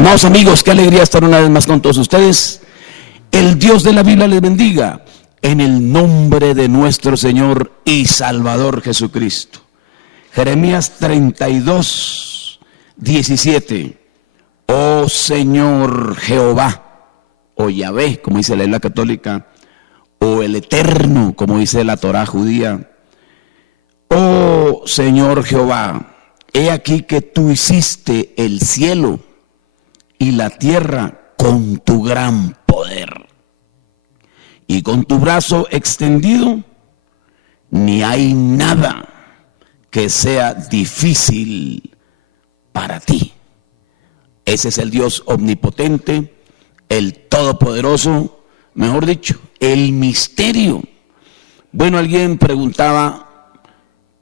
Estimados amigos, qué alegría estar una vez más con todos ustedes. El Dios de la Biblia les bendiga en el nombre de nuestro Señor y Salvador Jesucristo. Jeremías 32, 17. Oh Señor Jehová, o Yahvé, como dice la Biblia católica, o el Eterno, como dice la Torá judía. Oh Señor Jehová, he aquí que tú hiciste el cielo y la tierra con tu gran poder, y con tu brazo extendido, ni hay nada que sea difícil para ti. Ese es el Dios omnipotente, el todopoderoso, mejor dicho, el misterio. Bueno, alguien preguntaba,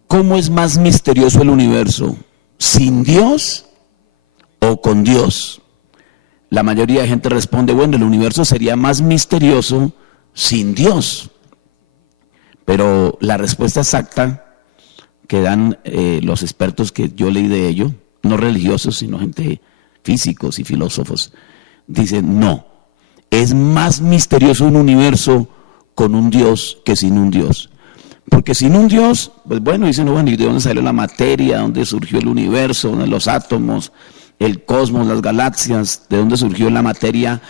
¿cómo es más misterioso el universo? ¿Sin Dios o con Dios? La mayoría de gente responde, bueno, el universo sería más misterioso sin Dios. Pero la respuesta exacta que dan los expertos que yo leí de ello, no religiosos, sino gente, físicos y filósofos, dicen no, es más misterioso un universo con un Dios que sin un Dios. Porque sin un Dios, pues bueno, dicen, bueno, ¿y de dónde salió la materia? ¿De dónde surgió el universo? ¿De los átomos? El cosmos, las galaxias, ¿de dónde surgió la materia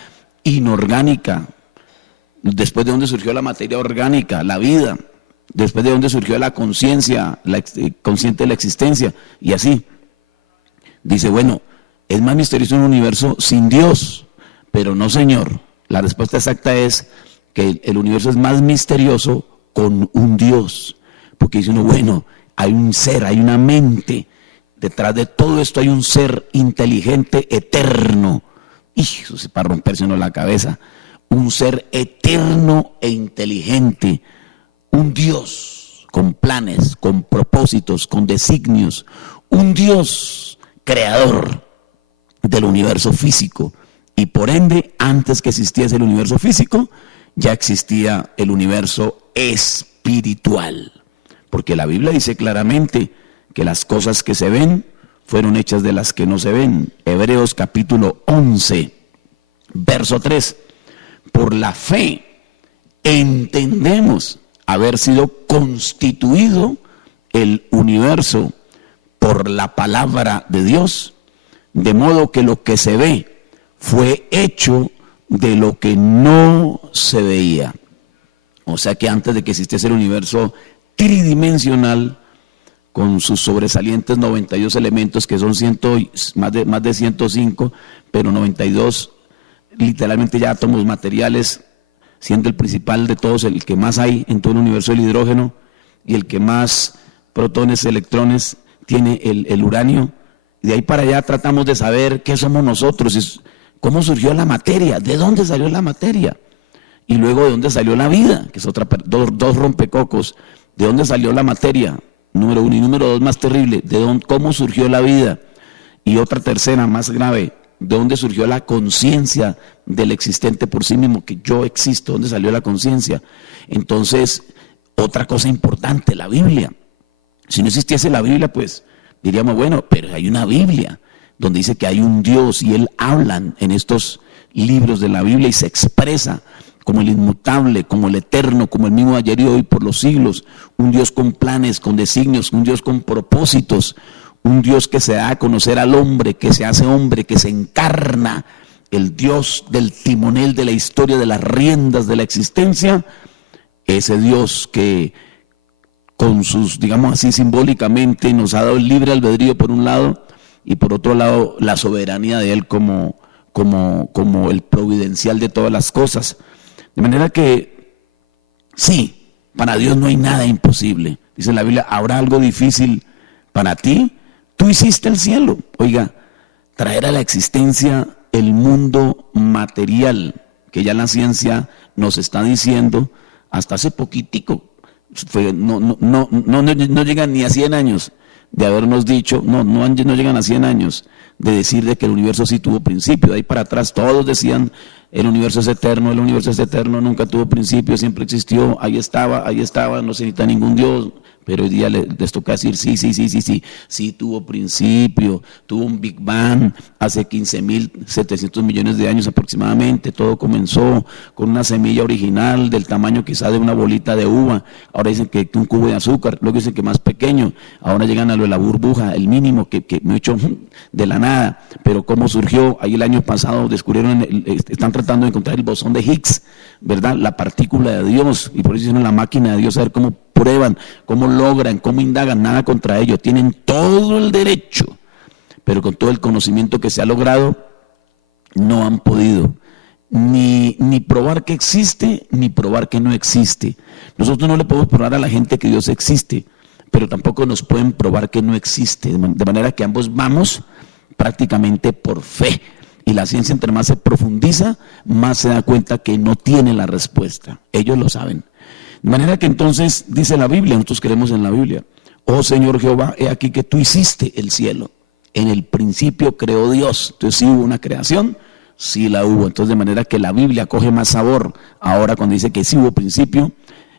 inorgánica? Después, ¿de dónde surgió la materia orgánica? La vida. Después, ¿de dónde surgió la conciencia, consciente de la existencia? Y así. Dice, bueno, es más misterioso un universo sin Dios, pero no, señor. La respuesta exacta es que el universo es más misterioso con un Dios. Porque dice uno, bueno, hay un ser, hay una mente. Detrás de todo esto hay un ser inteligente, eterno. Eso es para romperse uno la cabeza. Un ser eterno e inteligente. Un Dios con planes, con propósitos, con designios. Un Dios creador del universo físico. Y por ende, antes que existiese el universo físico, ya existía el universo espiritual. Porque la Biblia dice claramente que las cosas que se ven fueron hechas de las que no se ven. Hebreos capítulo 11, verso 3. Por la fe entendemos haber sido constituido el universo por la palabra de Dios, de modo que lo que se ve fue hecho de lo que no se veía. O sea que antes de que existiese el universo tridimensional, con sus sobresalientes 92 elementos, que son más de 105, pero 92 literalmente ya átomos materiales, siendo el principal de todos, el que más hay en todo el universo, el hidrógeno, y el que más protones, electrones tiene el uranio. De ahí para allá tratamos de saber qué somos nosotros, cómo surgió la materia, de dónde salió la materia, y luego de dónde salió la vida, que es dos rompecocos. De dónde salió la materia, número uno, y número dos, más terrible, cómo surgió la vida. Y otra tercera, más grave, de dónde surgió la conciencia del existente por sí mismo, que yo existo, dónde salió la conciencia. Entonces, otra cosa importante, la Biblia. Si no existiese la Biblia, pues diríamos, bueno, pero hay una Biblia donde dice que hay un Dios, y Él habla en estos libros de la Biblia y se expresa como el inmutable, como el eterno, como el mismo ayer y hoy por los siglos. Un Dios con planes, con designios, un Dios con propósitos, un Dios que se da a conocer al hombre, que se hace hombre, que se encarna, el Dios del timonel de la historia, de las riendas de la existencia. Ese Dios que con sus, digamos así simbólicamente, nos ha dado el libre albedrío por un lado, y por otro lado la soberanía de Él como el providencial de todas las cosas. De manera que, sí, para Dios no hay nada imposible. Dice la Biblia, ¿habrá algo difícil para ti? Tú hiciste el cielo. Oiga, traer a la existencia el mundo material, que ya la ciencia nos está diciendo, hasta hace poquitico, no llegan ni a 100 años de habernos dicho, no llegan a 100 años de decir de que el universo sí tuvo principio. De ahí para atrás todos decían, el universo es eterno, nunca tuvo principio, siempre existió, ahí estaba, no se necesita ningún Dios, pero hoy día les toca decir sí, tuvo principio, tuvo un Big Bang hace 15.700 millones de años aproximadamente. Todo comenzó con una semilla original del tamaño quizá de una bolita de uva. Ahora dicen que un cubo de azúcar, luego dicen que más pequeño. Ahora llegan a lo de la burbuja, el mínimo que me he hecho de la nada. Pero cómo surgió, ahí el año pasado descubrieron, están tratando de encontrar el bosón de Higgs, ¿verdad? La partícula de Dios, y por eso hicieron la máquina de Dios, a ver cómo prueban, cómo logran, cómo indagan. Nada contra ellos, tienen todo el derecho, pero con todo el conocimiento que se ha logrado, no han podido ni probar que existe, ni probar que no existe. Nosotros no le podemos probar a la gente que Dios existe, pero tampoco nos pueden probar que no existe, de manera que ambos vamos prácticamente por fe. Y la ciencia, entre más se profundiza, más se da cuenta que no tiene la respuesta. Ellos lo saben. De manera que entonces dice la Biblia, nosotros creemos en la Biblia: oh Señor Jehová, he aquí que tú hiciste el cielo. En el principio creó Dios. Entonces, ¿sí hubo una creación? Sí la hubo. Entonces, de manera que la Biblia coge más sabor ahora cuando dice que sí hubo principio,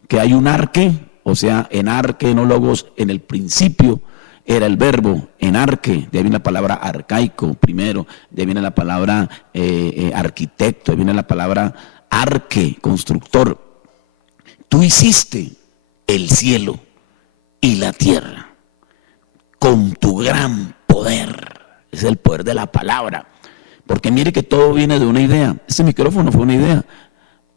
que hay un arque, o sea, en arque, no logos, en el principio era el verbo, en arque, de ahí viene la palabra arcaico primero, de ahí viene la palabra arquitecto, de ahí viene la palabra arque, constructor. Tú hiciste el cielo y la tierra con tu gran poder. Es el poder de la palabra. Porque mire que todo viene de una idea. Este micrófono fue una idea.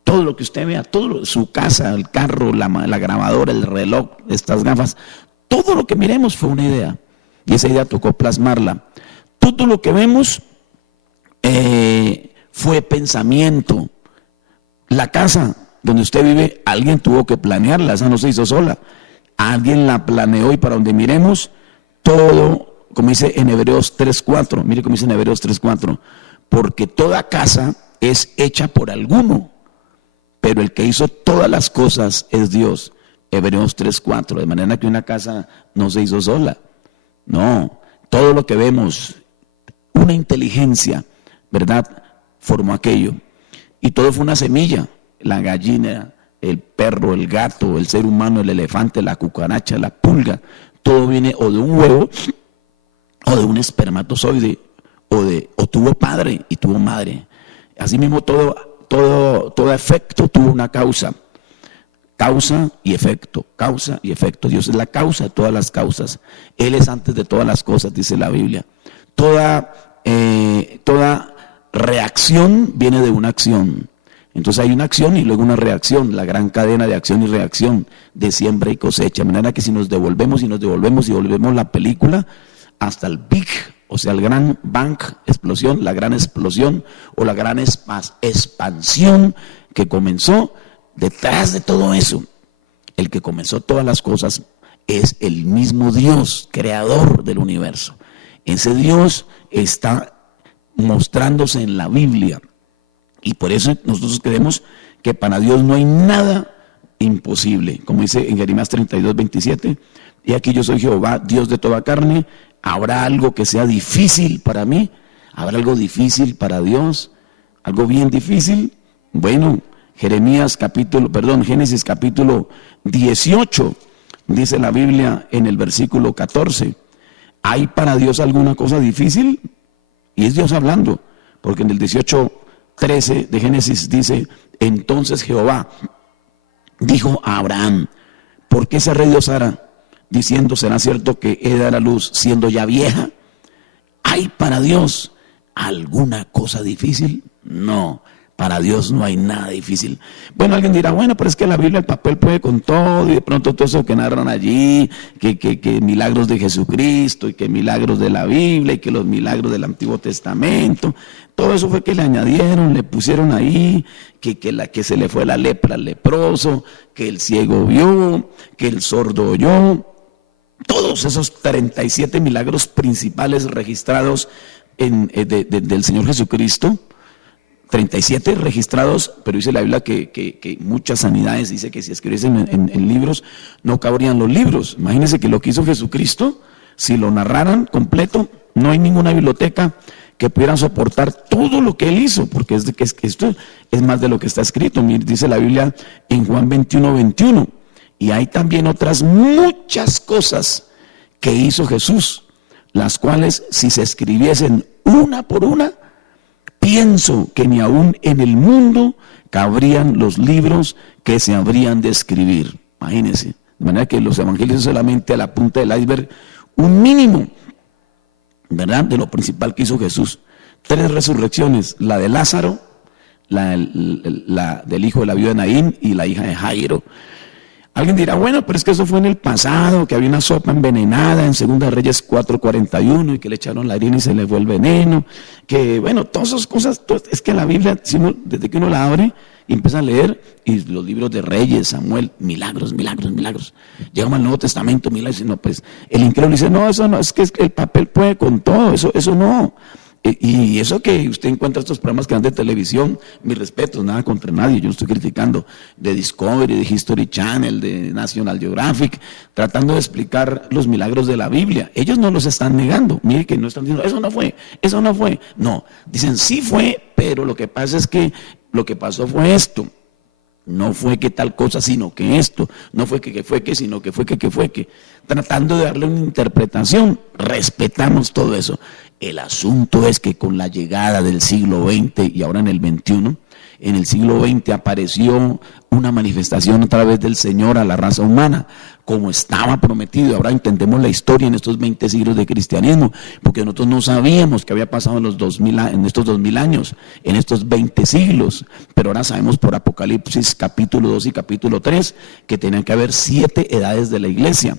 Todo lo que usted vea, su casa, el carro, la grabadora, el reloj, estas gafas, todo lo que miremos fue una idea. Y esa idea tocó plasmarla. Todo lo que vemos fue pensamiento. La casa donde usted vive, alguien tuvo que planearla, esa no se hizo sola. Alguien la planeó, y para donde miremos, todo, como dice en Hebreos 3:4, mire cómo dice en Hebreos 3:4, porque toda casa es hecha por alguno, pero el que hizo todas las cosas es Dios. Hebreos 3:4, de manera que una casa no se hizo sola. No, todo lo que vemos, una inteligencia, ¿verdad?, formó aquello. Y todo fue una semilla. La gallina, el perro, el gato, el ser humano, el elefante, la cucaracha, la pulga, todo viene o de un huevo o de un espermatozoide, o tuvo padre y tuvo madre. Asimismo, todo efecto tuvo una causa. Causa y efecto, causa y efecto. Dios es la causa de todas las causas. Él es antes de todas las cosas, dice la Biblia. Toda reacción viene de una acción. Entonces hay una acción y luego una reacción, la gran cadena de acción y reacción, de siembra y cosecha. De manera que si nos devolvemos y volvemos la película hasta el Big, o sea, el gran bang, explosión, la gran explosión o la gran expansión que comenzó, detrás de todo eso, el que comenzó todas las cosas es el mismo Dios, creador del universo. Ese Dios está mostrándose en la Biblia. Y por eso nosotros creemos que para Dios no hay nada imposible. Como dice en Jeremías 32:27, y aquí yo soy Jehová, Dios de toda carne. ¿Habrá algo que sea difícil para mí? ¿Habrá algo difícil para Dios? ¿Algo bien difícil? Bueno, Génesis capítulo 18, dice la Biblia en el versículo 14. ¿Hay para Dios alguna cosa difícil? Y es Dios hablando, porque en el 18:13 de Génesis dice: entonces Jehová dijo a Abraham: ¿por qué se ha reído Sara, diciendo, será cierto que he de dar a luz siendo ya vieja? ¿Hay para Dios alguna cosa difícil? No, para Dios no hay nada difícil. Bueno, alguien dirá: bueno, pero es que la Biblia, el papel puede con todo, y de pronto todo eso que narran allí, que milagros de Jesucristo, y que milagros de la Biblia, y que los milagros del Antiguo Testamento, todo eso fue que le añadieron, le pusieron ahí, que se le fue la lepra al leproso, que el ciego vio, que el sordo oyó. Todos esos 37 milagros principales registrados del Señor Jesucristo, 37 registrados, pero dice la Biblia que muchas sanidades, dice que si escribiesen en libros, no cabrían los libros. Imagínense que lo que hizo Jesucristo, si lo narraran completo, no hay ninguna biblioteca que pudiera soportar todo lo que Él hizo, porque esto es más de lo que está escrito. Dice la Biblia en Juan 21:21, Y hay también otras muchas cosas que hizo Jesús, las cuales si se escribiesen una por una, pienso que ni aún en el mundo cabrían los libros que se habrían de escribir. Imagínense, de manera que los evangelios son solamente a la punta del iceberg, un mínimo, ¿verdad?, de lo principal que hizo Jesús. 3 resurrecciones, la de Lázaro, la del hijo de la viuda de Naín y la hija de Jairo. Alguien dirá, bueno, pero es que eso fue en el pasado, que había una sopa envenenada en 2 Reyes 4:41 y que le echaron la harina y se le fue el veneno, que bueno, todas esas cosas, es que la Biblia, desde que uno la abre y empieza a leer, y los libros de Reyes, Samuel, milagros, milagros, milagros. Llegamos al Nuevo Testamento, milagros, y no, pues el incrédulo dice, no, eso no, es que el papel puede con todo, eso no. Y eso que usted encuentra estos programas que dan de televisión, mis respetos, nada contra nadie, yo no estoy criticando, de Discovery, de History Channel, de National Geographic, tratando de explicar los milagros de la Biblia. Ellos no los están negando, mire que no están diciendo, eso no fue. No, dicen sí fue, pero lo que pasa es que lo que pasó fue esto. No fue que tal cosa, sino que esto. No fue que fue que, sino que fue que. Tratando de darle una interpretación, respetamos todo eso. El asunto es que con la llegada del siglo XX y ahora en el XXI, en el siglo XX apareció una manifestación a través del Señor a la raza humana, como estaba prometido. Ahora entendemos la historia en estos 20 siglos de cristianismo, porque nosotros no sabíamos qué había pasado en estos 2000 años, en estos 20 siglos, pero ahora sabemos por Apocalipsis capítulo 2 y capítulo 3 que tenían que haber 7 edades de la iglesia.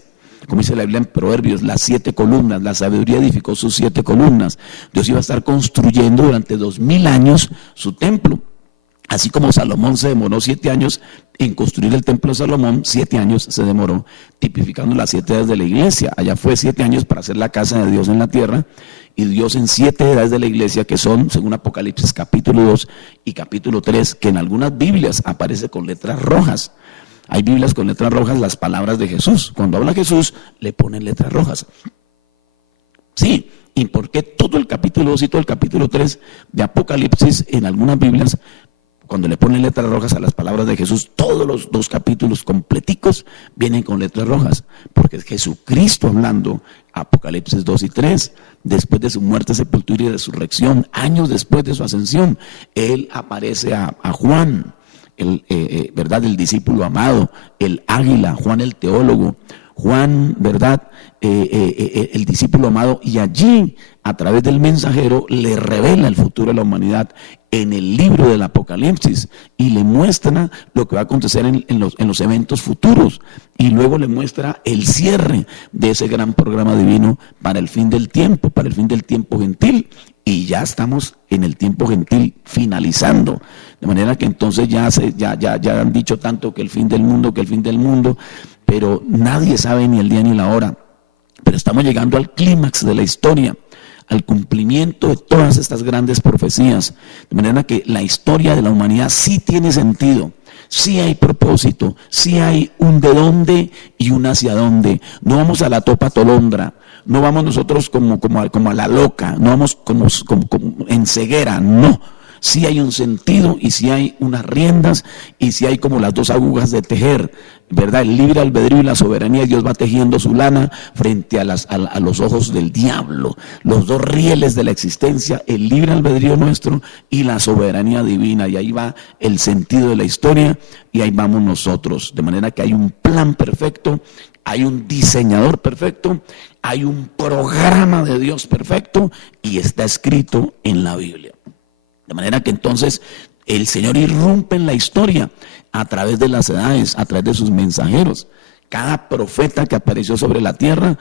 Como dice la Biblia en Proverbios, las 7 columnas, la sabiduría edificó sus 7 columnas. Dios iba a estar construyendo durante 2000 años su templo. Así como Salomón se demoró 7 años en construir el templo de Salomón, 7 años se demoró tipificando las 7 edades de la iglesia. Allá fue 7 años para hacer la casa de Dios en la tierra, y Dios en 7 edades de la iglesia, que son, según Apocalipsis capítulo 2 y capítulo 3, que en algunas Biblias aparece con letras rojas. Hay Biblias con letras rojas, las palabras de Jesús. Cuando habla Jesús, le ponen letras rojas. Sí, ¿y por qué todo el capítulo 2 y todo el capítulo 3 de Apocalipsis en algunas Biblias, cuando le ponen letras rojas a las palabras de Jesús, todos los 2 capítulos completicos vienen con letras rojas? Porque es Jesucristo hablando, Apocalipsis 2 y 3, después de su muerte, sepultura y resurrección, años después de su ascensión, Él aparece a Juan, ¿verdad?, el discípulo amado, el águila, Juan el teólogo, Juan, ¿verdad?, el discípulo amado, y allí, a través del mensajero, le revela el futuro de la humanidad en el libro del Apocalipsis, y le muestra lo que va a acontecer en los eventos futuros, y luego le muestra el cierre de ese gran programa divino para el fin del tiempo gentil. Y ya estamos en el tiempo gentil finalizando, de manera que entonces ya han dicho tanto que el fin del mundo, pero nadie sabe ni el día ni la hora. Pero estamos llegando al clímax de la historia, al cumplimiento de todas estas grandes profecías, de manera que la historia de la humanidad sí tiene sentido. Sí hay propósito, sí hay un de dónde y un hacia dónde. No vamos a la topa tolondra, no vamos nosotros como a la loca, no vamos como en ceguera, no. Sí hay un sentido y sí hay unas riendas y sí hay como las 2 agujas de tejer, ¿verdad? El libre albedrío y la soberanía de Dios va tejiendo su lana frente a los ojos del diablo. Los 2 rieles de la existencia, el libre albedrío nuestro y la soberanía divina. Y ahí va el sentido de la historia y ahí vamos nosotros. De manera que hay un plan perfecto, hay un diseñador perfecto, hay un programa de Dios perfecto y está escrito en la Biblia. De manera que entonces el Señor irrumpe en la historia a través de las edades, a través de sus mensajeros. Cada profeta que apareció sobre la tierra,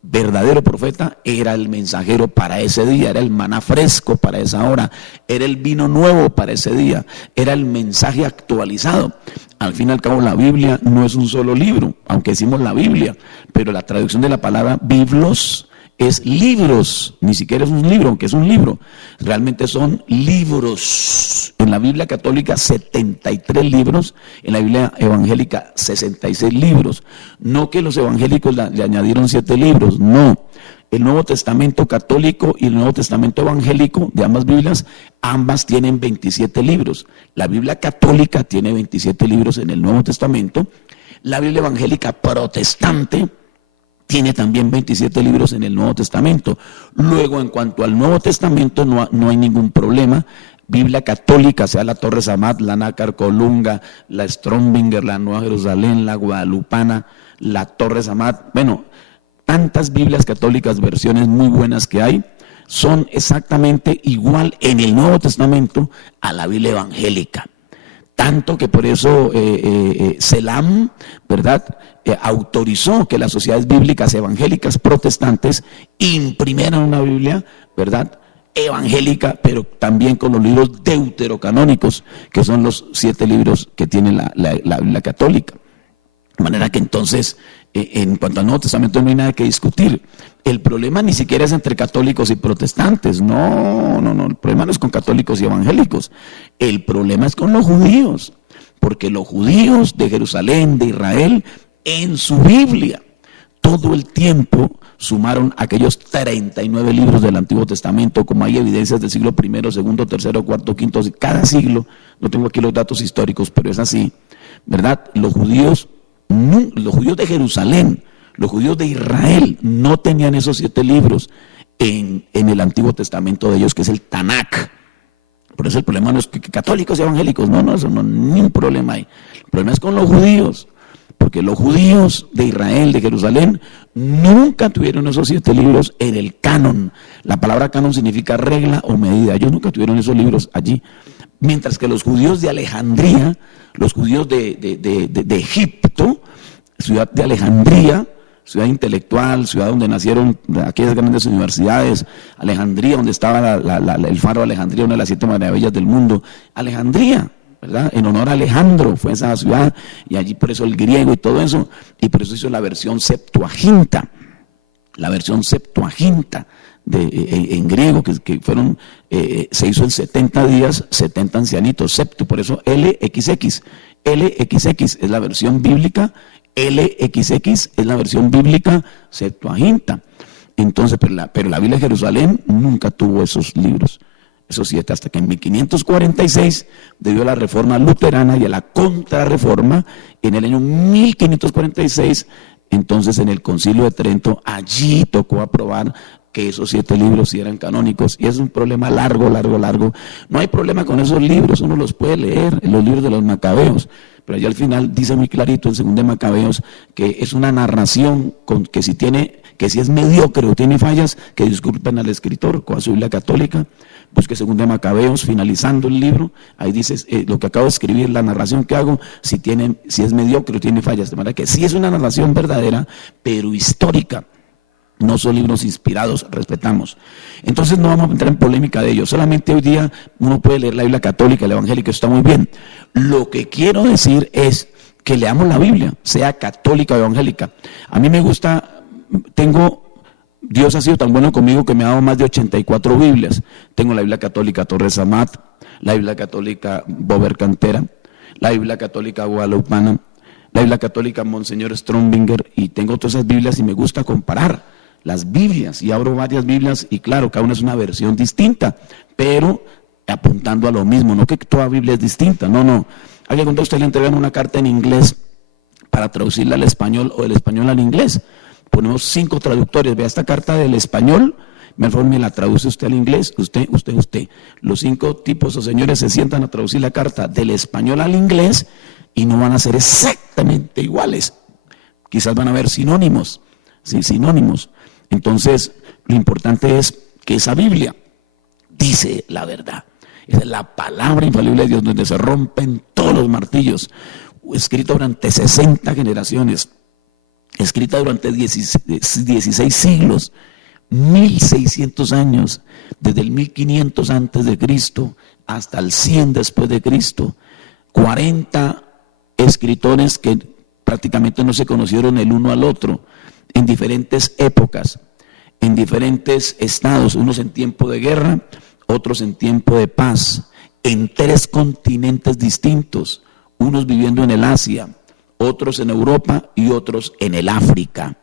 verdadero profeta, era el mensajero para ese día, era el maná fresco para esa hora, era el vino nuevo para ese día, era el mensaje actualizado. Al fin y al cabo, la Biblia no es un solo libro, aunque decimos la Biblia, pero la traducción de la palabra biblos es libros, ni siquiera es un libro, aunque es un libro, realmente son libros. En la Biblia católica 73 libros, en la Biblia evangélica 66 libros. No que los evangélicos le añadieron 7 libros, no. el Nuevo Testamento católico y el Nuevo Testamento evangélico, de ambas Biblias, ambas tienen 27 libros. La Biblia católica tiene 27 libros en el Nuevo Testamento. La Biblia evangélica protestante tiene también 27 libros en el Nuevo Testamento. Luego, en cuanto al Nuevo Testamento, no hay ningún problema. Biblia católica, sea la Torres Amat, la Nácar Colunga, la Strombinger, la Nueva Jerusalén, la Guadalupana, la Torres Amat, bueno, tantas Biblias católicas, versiones muy buenas que hay, son exactamente igual en el Nuevo Testamento a la Biblia evangélica. Tanto que por eso CELAM, ¿verdad?, autorizó que las sociedades bíblicas evangélicas protestantes imprimieran una Biblia, ¿verdad?, evangélica, pero también con los libros deuterocanónicos, que son los 7 libros que tiene la Biblia católica. De manera que entonces, en cuanto al Nuevo Testamento no hay nada que discutir. El problema ni siquiera es entre católicos y protestantes. No, el problema no es con católicos y evangélicos. El problema es con los judíos, porque los judíos de Jerusalén, de Israel, en su Biblia, todo el tiempo sumaron aquellos 39 libros del Antiguo Testamento, como hay evidencias del siglo I, segundo, tercero, cuarto, quinto, cada siglo. No tengo aquí los datos históricos, pero es así, ¿verdad? Los judíos de Jerusalén, los judíos de Israel no tenían esos 7 libros en el Antiguo Testamento de ellos, que es el Tanakh. Por eso el problema no es que católicos y evangélicos, eso no, ni un problema hay. El problema es con los judíos, porque los judíos de Israel, de Jerusalén, nunca tuvieron esos 7 libros en el canon. La palabra canon significa regla o medida. Ellos nunca tuvieron esos libros allí. Mientras que los judíos de Alejandría, los judíos de Egipto, ciudad de Alejandría, ciudad intelectual, ciudad donde nacieron aquellas grandes universidades, Alejandría, donde estaba el faro de Alejandría, una de las 7 maravillas del mundo, Alejandría, ¿verdad? En honor a Alejandro fue esa ciudad, y allí por eso el griego y todo eso, y por eso hizo la versión Septuaginta, en griego, que fueron, se hizo en 70 días, 70 ancianitos, septu, por eso LXX es la versión bíblica, LXX es la versión bíblica Septuaginta. Entonces, pero la Biblia de Jerusalén nunca tuvo esos libros, esos 7, hasta que en 1546, debido a la reforma luterana y a la contrarreforma, en el año 1546, entonces en el Concilio de Trento, allí tocó aprobar que esos 7 libros sí eran canónicos, y es un problema largo. No hay problema con esos libros, uno los puede leer, los libros de los Macabeos, pero allá al final dice muy clarito en 2 de Macabeos que es una narración que si es mediocre o tiene fallas, que disculpen al escritor, con su Biblia católica, busque 2 de Macabeos, finalizando el libro, ahí dice lo que acabo de escribir, la narración que hago, si es mediocre o tiene fallas, de manera que sí es una narración verdadera, pero histórica. No son libros inspirados, respetamos. Entonces no vamos a entrar en polémica de ellos. Solamente hoy día uno puede leer la Biblia católica, la evangélica, está muy bien. Lo que quiero decir es que leamos la Biblia, sea católica o evangélica. A mí me gusta, Dios ha sido tan bueno conmigo que me ha dado más de 84 Biblias. Tengo la Biblia católica Torres Amat, la Biblia católica Bober Cantera, la Biblia católica Guadalupana, la Biblia católica Monseñor Strombinger, y tengo todas esas Biblias y me gusta comparar las Biblias, y abro varias Biblias, y claro, cada una es una versión distinta, pero apuntando a lo mismo, no que toda Biblia es distinta, no. Hay que cuando a usted le entregan una carta en inglés para traducirla al español o del español al inglés, ponemos 5 traductores, vea esta carta del español, mejor me la traduce usted al inglés, usted. Los 5 tipos o señores se sientan a traducir la carta del español al inglés y no van a ser exactamente iguales, quizás van a haber sinónimos. Entonces, lo importante es que esa Biblia dice la verdad. Esa es la palabra infalible de Dios, donde se rompen todos los martillos. Escrita durante 60 generaciones, escrita durante 16 siglos, 1600 años, desde el 1500 antes de Cristo hasta el 100 después de Cristo. 40 escritores que prácticamente no se conocieron el uno al otro, en diferentes épocas, en diferentes estados, unos en tiempo de guerra, otros en tiempo de paz, en 3 continentes distintos, unos viviendo en el Asia, otros en Europa y otros en el África,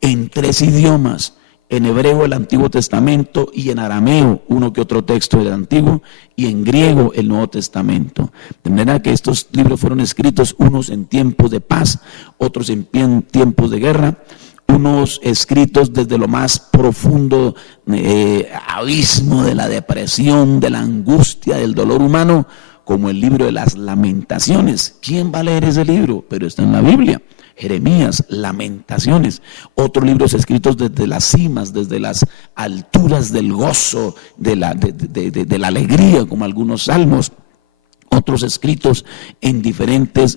en 3 idiomas, en hebreo el Antiguo Testamento y en arameo uno que otro texto del Antiguo y en griego el Nuevo Testamento. De manera que estos libros fueron escritos unos en tiempos de paz, otros en tiempos de guerra, unos escritos desde lo más profundo abismo de la depresión, de la angustia, del dolor humano, como el libro de las Lamentaciones. ¿Quién va a leer ese libro? Pero está en la Biblia. Jeremías, Lamentaciones, otros libros escritos desde las cimas, desde las alturas del gozo, de la alegría, como algunos salmos, otros escritos en diferentes,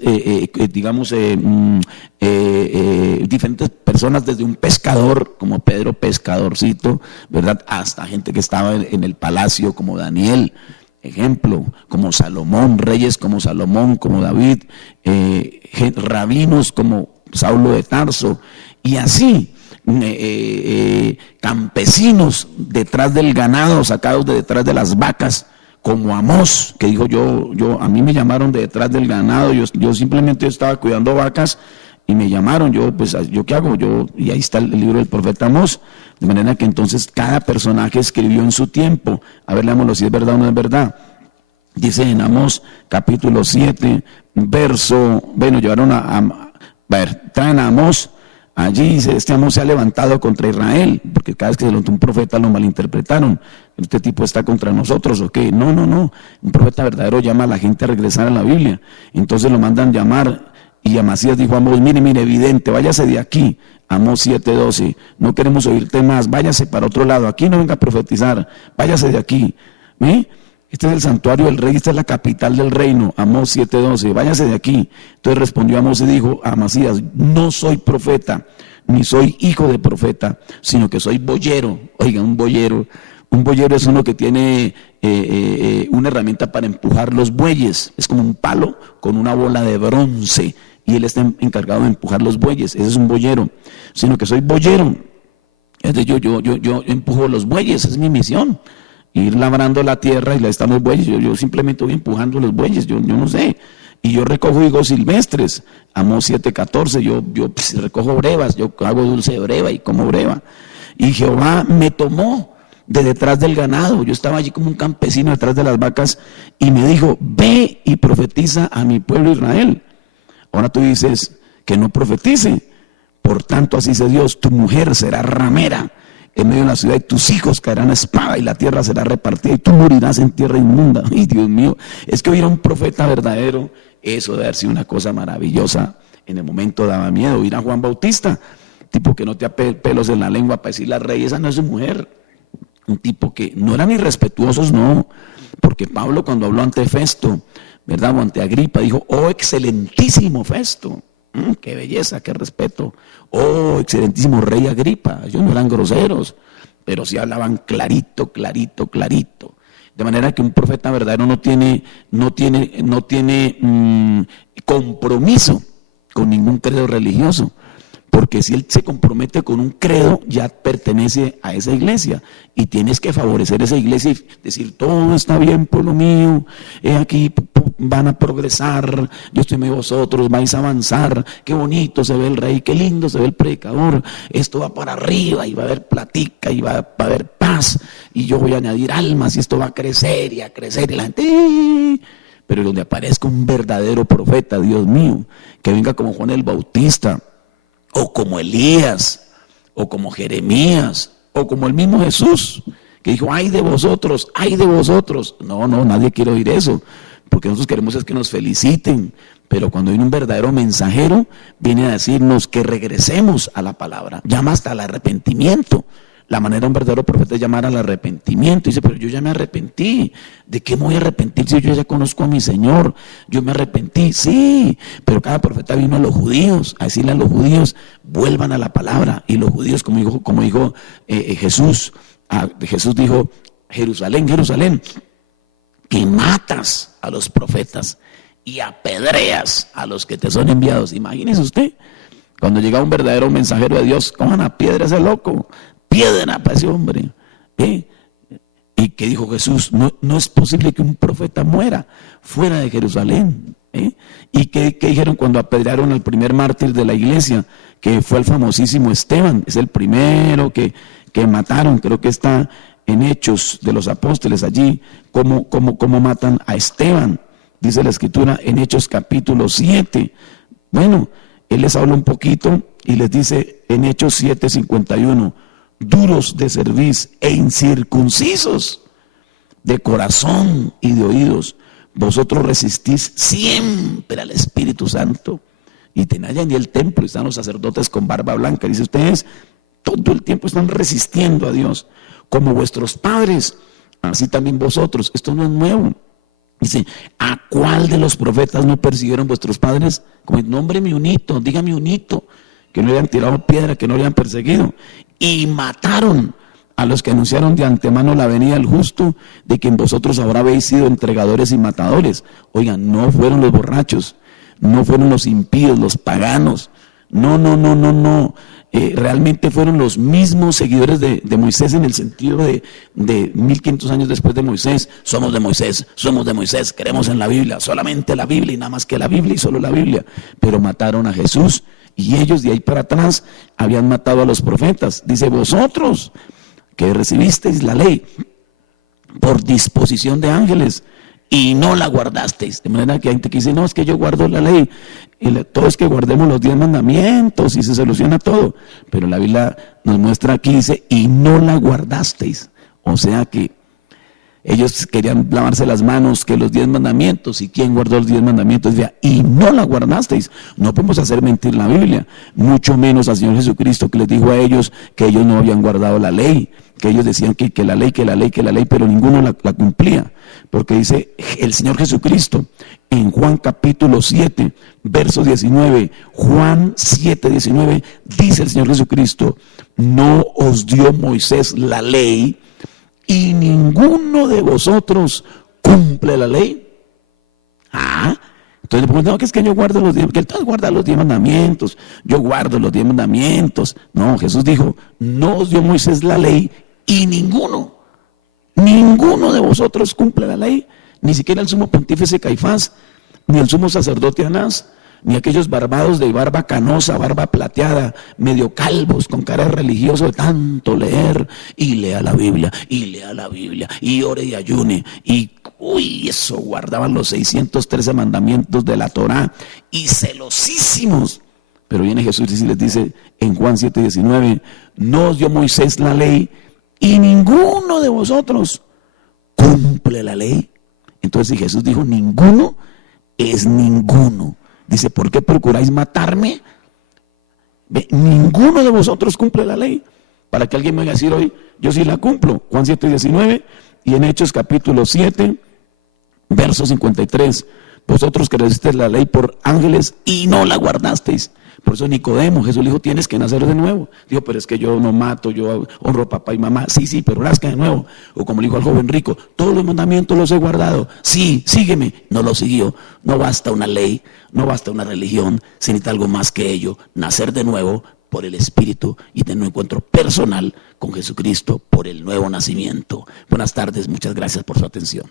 diferentes personas, desde un pescador como Pedro Pescadorcito, ¿verdad?, hasta gente que estaba en el palacio como Daniel, ejemplo, como Salomón, reyes como Salomón, como David, rabinos como Saulo de Tarso, y así campesinos detrás del ganado, sacados de detrás de las vacas, como Amós, que dijo a mí me llamaron de detrás del ganado, yo simplemente estaba cuidando vacas y me llamaron, ¿yo qué hago? Y ahí está el libro del profeta Amós. De manera que entonces cada personaje escribió en su tiempo. A ver, leámoslo si es verdad o no es verdad. Dice en Amós capítulo 7, traen a Amós, allí dice, este Amós se ha levantado contra Israel, porque cada vez que se levantó un profeta lo malinterpretaron. Este tipo está contra nosotros, ¿o qué? No, un profeta verdadero llama a la gente a regresar a la Biblia. Entonces lo mandan llamar, y Amasías dijo a Amós, mire, evidente, váyase de aquí. Amós 7:12, no queremos oírte más, váyase para otro lado, aquí no venga a profetizar, váyase de aquí. Este es el santuario del rey, esta es la capital del reino. Amós 7:12, váyase de aquí. Entonces respondió Amós y dijo a Amasías, no soy profeta, ni soy hijo de profeta, sino que soy boyero. Oiga, un boyero es uno que tiene una herramienta para empujar los bueyes, es como un palo con una bola de bronce, y él está encargado de empujar los bueyes. Ese es un boyero, sino que soy boyero. Yo empujo los bueyes, es mi misión, ir labrando la tierra y la están los bueyes. Yo simplemente voy empujando los bueyes, yo no sé. Y yo recojo higos silvestres. Amós 7:14, yo recojo brevas, yo hago dulce de breva y como breva. Y Jehová me tomó de detrás del ganado, yo estaba allí como un campesino detrás de las vacas, y me dijo, ve y profetiza a mi pueblo Israel. Ahora tú dices que no profetice. Por tanto, así dice Dios, tu mujer será ramera en medio de la ciudad y tus hijos caerán a espada y la tierra será repartida y tú morirás en tierra inmunda. Ay, Dios mío, es que oír a un profeta verdadero, eso debe haber sido una cosa maravillosa. En el momento daba miedo. Oír a Juan Bautista, tipo que no te pelos en la lengua para decirle al rey, esa no es su mujer. Un tipo que no eran irrespetuosos, no, porque Pablo cuando habló ante Festo, ¿verdad?, o ante Agripa, dijo, oh excelentísimo Festo, qué belleza, qué respeto, oh excelentísimo rey Agripa. Ellos no eran groseros, pero sí hablaban clarito. De manera que un profeta verdadero no tiene compromiso con ningún credo religioso, porque si él se compromete con un credo, ya pertenece a esa iglesia, y tienes que favorecer esa iglesia y decir, todo está bien, pueblo mío, aquí van a progresar, yo estoy con vosotros, vais a avanzar, qué bonito se ve el rey, qué lindo se ve el predicador, esto va para arriba, y va a haber platica, y va a haber paz, y yo voy a añadir almas, y esto va a crecer, y la gente... Pero donde aparezca un verdadero profeta, Dios mío, que venga como Juan el Bautista, o como Elías, o como Jeremías, o como el mismo Jesús, que dijo, ay de vosotros, ay de vosotros. No, nadie quiere oír eso, porque nosotros queremos es que nos feliciten, pero cuando hay un verdadero mensajero, viene a decirnos que regresemos a la palabra, llama hasta el arrepentimiento. La manera de un verdadero profeta es llamar al arrepentimiento. Dice, pero yo ya me arrepentí. ¿De qué me voy a arrepentir si yo ya conozco a mi Señor? Yo me arrepentí, sí, pero cada profeta vino a los judíos, a decirle a los judíos, vuelvan a la palabra. Y los judíos, como dijo Jesús, Jesús dijo, Jerusalén, Jerusalén, que matas a los profetas y apedreas a los que te son enviados. Imagínese usted, cuando llega un verdadero mensajero de Dios, cojan a piedra ese loco, piedra para ese hombre. Y que dijo Jesús, no es posible que un profeta muera fuera de Jerusalén. Y que dijeron cuando apedrearon al primer mártir de la iglesia, que fue el famosísimo Esteban, es el primero que que mataron, creo que está en Hechos de los Apóstoles allí, cómo matan a Esteban, dice la Escritura en Hechos capítulo 7. Bueno, él les habla un poquito y les dice en Hechos 7:51, duros de cerviz e incircuncisos de corazón y de oídos, vosotros resistís siempre al Espíritu Santo. Y tenían allá en el templo, están los sacerdotes con barba blanca, dice, ustedes todo el tiempo están resistiendo a Dios, como vuestros padres, así también vosotros. Esto no es nuevo. Dice, ¿a cuál de los profetas no persiguieron vuestros padres? Como nómbreme un hito, dígame un hito, que no le hayan tirado piedra, que no le hayan perseguido. Y mataron a los que anunciaron de antemano la venida del justo, de quien vosotros ahora habéis sido entregadores y matadores. Oigan, no fueron los borrachos, no fueron los impíos, los paganos. No. Realmente fueron los mismos seguidores de Moisés, en el sentido de 1500 años después de Moisés. Somos de Moisés, creemos en la Biblia, solamente la Biblia y nada más que la Biblia y solo la Biblia. Pero mataron a Jesús y ellos de ahí para atrás habían matado a los profetas. Dice, vosotros que recibisteis la ley por disposición de ángeles y no la guardasteis. De manera que hay gente que dice, no, es que yo guardo la ley. Todo es que guardemos los 10 mandamientos y se soluciona todo. Pero la Biblia nos muestra aquí, dice, y no la guardasteis. O sea que ellos querían lavarse las manos, que los 10 mandamientos. ¿Y quién guardó los 10 mandamientos? Decía, y no la guardasteis. No podemos hacer mentir la Biblia. Mucho menos al Señor Jesucristo, que les dijo a ellos que ellos no habían guardado la ley. Que ellos decían que la ley, pero ninguno la cumplía. Porque dice el Señor Jesucristo en Juan capítulo 7, verso 19, Juan 7, 19, dice el Señor Jesucristo, no os dio Moisés la ley y ninguno de vosotros cumple la ley. Entonces le preguntan, no, que es que yo guardo los 10, porque entonces guarda los 10 mandamientos, yo guardo los 10 mandamientos. No, Jesús dijo, no os dio Moisés la ley y ninguno de vosotros cumple la ley, ni siquiera el sumo pontífice Caifás, ni el sumo sacerdote Anás, ni aquellos barbados de barba canosa, barba plateada, medio calvos, con cara religiosa de tanto leer, y lea la Biblia, y ore y ayune, y eso guardaban los 613 mandamientos de la Torá, y celosísimos. Pero viene Jesús y les dice en Juan 7:19, no os dio Moisés la ley, y ninguno de vosotros cumple la ley. Entonces, si Jesús dijo ninguno, es ninguno. Dice, ¿por qué procuráis matarme? Ninguno de vosotros cumple la ley. Para que alguien me vaya a decir hoy, yo sí la cumplo. Juan 7:19 y en Hechos capítulo 7, verso 53. Vosotros que recibisteis la ley por ángeles y no la guardasteis. Por eso Nicodemo, Jesús le dijo, tienes que nacer de nuevo. Dijo, pero es que yo no mato, yo honro a papá y mamá. Sí, pero nazca de nuevo. O como le dijo al joven rico, todos los mandamientos los he guardado. Sí, sígueme. No lo siguió. No basta una ley, no basta una religión, se necesita algo más que ello. Nacer de nuevo por el Espíritu y tener un encuentro personal con Jesucristo por el nuevo nacimiento. Buenas tardes, muchas gracias por su atención.